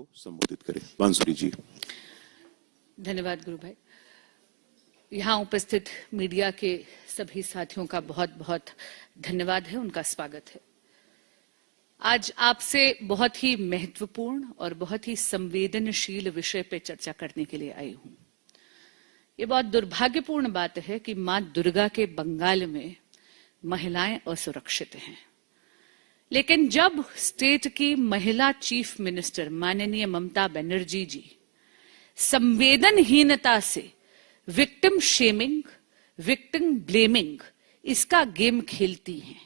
को संबोधित करें। बांसुरी जी। धन्यवाद गुरु भाई। यहाँ उपस्थित मीडिया के सभी साथियों का बहुत बहुत धन्यवाद है, उनका स्वागत है। आज आपसे बहुत ही महत्वपूर्ण और बहुत ही संवेदनशील विषय पे चर्चा करने के लिए आई हूं। ये बहुत दुर्भाग्यपूर्ण बात है कि मां दुर्गा के बंगाल में महिलाएं असुरक्षित हैं, लेकिन जब स्टेट की महिला चीफ मिनिस्टर माननीय ममता बनर्जी जी संवेदनहीनता से विक्टिम शेमिंग, विक्टिम ब्लेमिंग इसका गेम खेलती हैं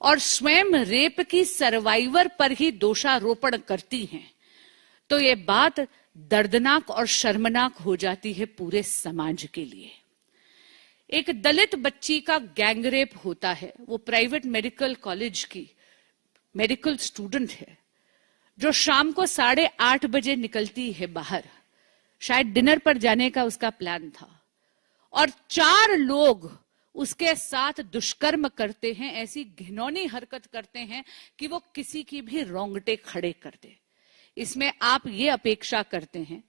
और स्वयं रेप की सर्वाइवर पर ही दोषारोपण करती हैं, तो ये बात दर्दनाक और शर्मनाक हो जाती है पूरे समाज के लिए। एक दलित बच्ची का गैंग रेप होता है, वो प्राइवेट मेडिकल कॉलेज की मेडिकल स्टूडेंट है, जो शाम को 8:30 बजे निकलती है बाहर, शायद डिनर पर जाने का उसका प्लान था, और 4 लोग उसके साथ दुष्कर्म करते हैं, ऐसी घिनौनी हरकत करते हैं कि वो किसी की भी रोंगटे खड़े कर दे। इसमें आप ये अपेक्षा करते हैं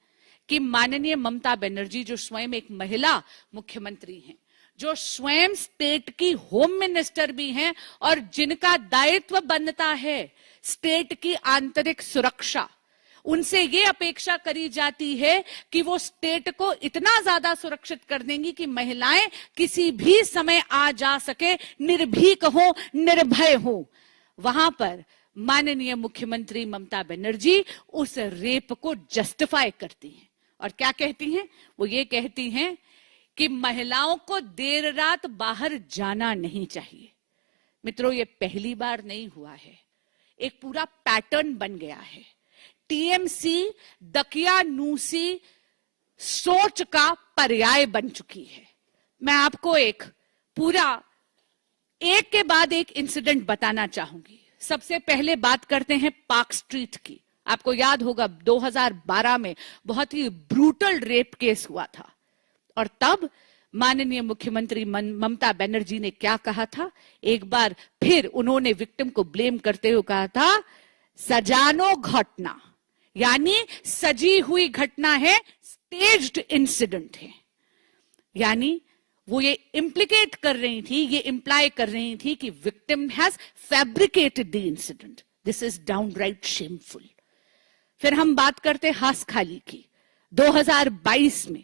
कि माननीय ममता बनर्जी, जो स्वयं एक महिला मुख्यमंत्री हैं, जो स्वयं स्टेट की होम मिनिस्टर भी हैं और जिनका दायित्व बनता है स्टेट की आंतरिक सुरक्षा, उनसे ये अपेक्षा करी जाती है कि वो स्टेट को इतना ज्यादा सुरक्षित कर देंगी कि महिलाएं किसी भी समय आ जा सके, निर्भीक हो, निर्भय हो। वहां पर माननीय मुख्यमंत्री ममता बनर्जी उस रेप को जस्टिफाई करती हैं और क्या कहती हैं? वो ये कहती हैं कि महिलाओं को देर रात बाहर जाना नहीं चाहिए। मित्रों, ये पहली बार नहीं हुआ है, एक पूरा पैटर्न बन गया है। टीएमसी दकियानूसी सोच का पर्याय बन चुकी है। मैं आपको एक पूरा एक के बाद एक इंसिडेंट बताना चाहूंगी। सबसे पहले बात करते हैं पार्क स्ट्रीट की। आपको याद होगा 2012 में बहुत ही ब्रूटल रेप केस हुआ था, और तब माननीय मुख्यमंत्री ममता बनर्जी ने क्या कहा था? एक बार फिर उन्होंने विक्टिम को ब्लेम करते हुए कहा था, सजानो घटना, यानी सजी हुई घटना है, स्टेज्ड इंसिडेंट है। यानी वो ये इंप्लीकेट कर रही थी, ये इंप्लाई कर रही थी कि victim has fabricated the incident. This is downright shameful. फिर हम बात करते हास खाली की। 2022 में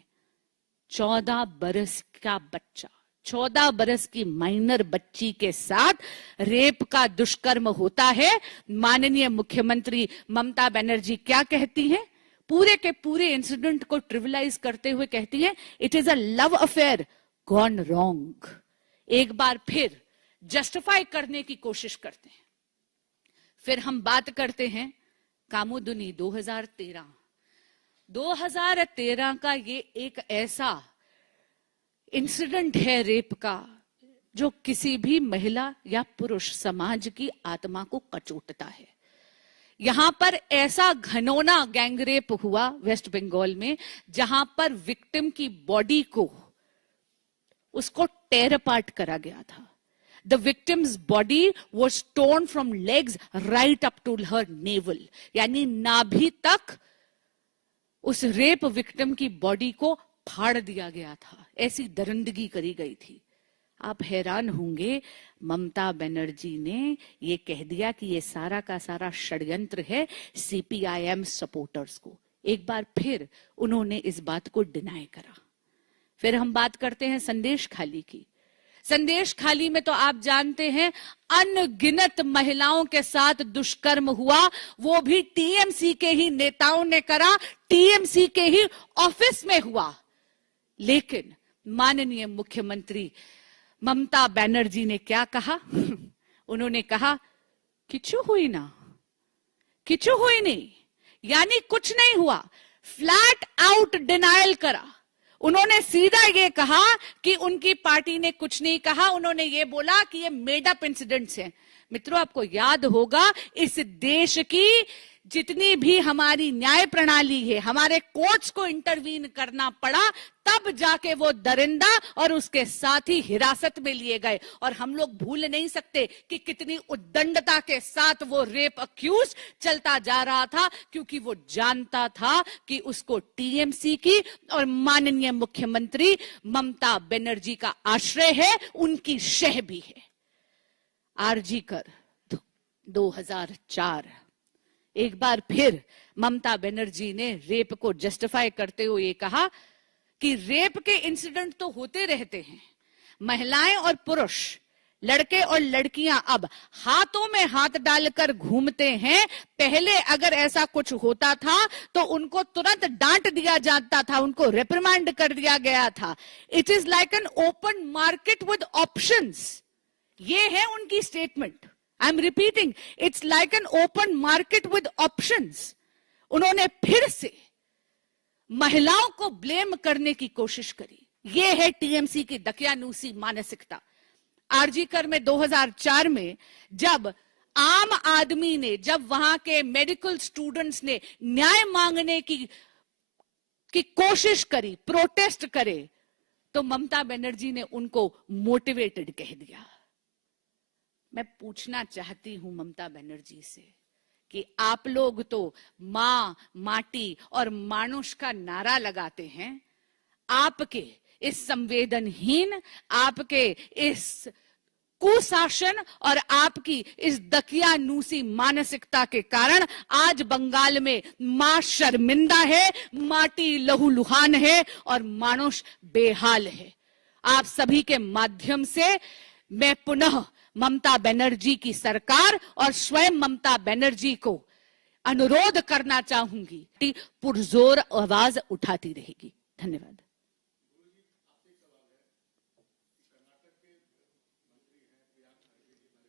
14 बरस का बच्चा, 14 बरस की माइनर बच्ची के साथ रेप का दुष्कर्म होता है। माननीय मुख्यमंत्री ममता बनर्जी क्या कहती हैं? पूरे के पूरे इंसिडेंट को ट्रिविलाइज करते हुए कहती हैं, it is a love affair gone wrong. एक बार फिर जस्टिफाई करने की कोशिश करते हैं। फिर हम बात करते हैं कामुदुनी 2013 का ये एक ऐसा इंसिडेंट है रेप का जो किसी भी महिला या पुरुष समाज की आत्मा को कचोटता है। यहां पर ऐसा घनौना गैंग रेप हुआ वेस्ट बंगाल में, जहां पर विक्टिम की बॉडी को उसको टेयर अपार्ट करा गया था। The victim's body was torn from legs right up to her navel, यानी नाभि तक उस रेप विक्टिम की बॉडी को फाड़ दिया गया था। ऐसी दरिंदगी करी गई थी। आप हैरान होंगे, ममता बनर्जी ने ये कह दिया कि ये सारा का सारा षड्यंत्र है सीपीआईएम सपोर्टर्स को। एक बार फिर उन्होंने इस बात को डिनाई करा। फिर हम बात करते हैं संदेश खाली की। संदेश खाली में तो आप जानते हैं अनगिनत महिलाओं के साथ दुष्कर्म हुआ, वो भी टीएमसी के ही नेताओं ने करा, टीएमसी के ही ऑफिस में हुआ। लेकिन माननीय मुख्यमंत्री ममता बनर्जी ने क्या कहा? उन्होंने कहा किचु हुई ना, किचु हुई नहीं, यानी कुछ नहीं हुआ। फ्लैट आउट डिनायल करा। उन्होंने सीधा ये कहा कि उनकी पार्टी ने कुछ नहीं कहा। उन्होंने ये बोला कि ये मेड अप इंसिडेंट्स हैं। मित्रों, आपको याद होगा इस देश की जितनी भी हमारी न्याय प्रणाली है, हमारे कोर्ट्स को इंटरवीन करना पड़ा, तब जाके वो दरिंदा और उसके साथी हिरासत में लिए गए। और हम लोग भूल नहीं सकते कि कितनी उद्दंडता के साथ वो रेप अक्यूज चलता जा रहा था, क्योंकि वो जानता था कि उसको टीएमसी की और माननीय मुख्यमंत्री ममता बनर्जी का आश्रय है, उनकी शह भी है। आरजी कर 2004, एक बार फिर ममता बनर्जी ने रेप को जस्टिफाई करते हुए ये कहा कि रेप के इंसिडेंट तो होते रहते हैं, महिलाएं और पुरुष, लड़के और लड़कियां अब हाथों में हाथ डालकर घूमते हैं। पहले अगर ऐसा कुछ होता था तो उनको तुरंत डांट दिया जाता था, उनको रिप्रिमांड कर दिया गया था। It is like an open market with options, ये है उनकी statement. I am repeating, it's like an open market with options. उन्होंने फिर से महिलाओं को ब्लेम करने की कोशिश करी। ये है टीएमसी की दकियानूसी मानसिकता। आरजी कर में 2004 में जब आम आदमी ने, जब वहां के मेडिकल स्टूडेंट्स ने न्याय मांगने की कोशिश करी, प्रोटेस्ट करे, तो ममता बनर्जी ने उनको मोटिवेटेड कह दिया। मैं पूछना चाहती हूं ममता बनर्जी से कि आप लोग तो मां, माटी और मानुष का नारा लगाते हैं। आपके इस संवेदनहीन, आपके इस कुशासन और आपकी इस दकियानूसी मानसिकता के कारण आज बंगाल में मां शर्मिंदा है, माटी लहूलुहान है और मानुष बेहाल है। आप सभी के माध्यम से मैं पुनः ममता बनर्जी की सरकार और स्वयं ममता बनर्जी को अनुरोध करना चाहूंगी कि पुरजोर आवाज उठाती रहेगी। धन्यवाद।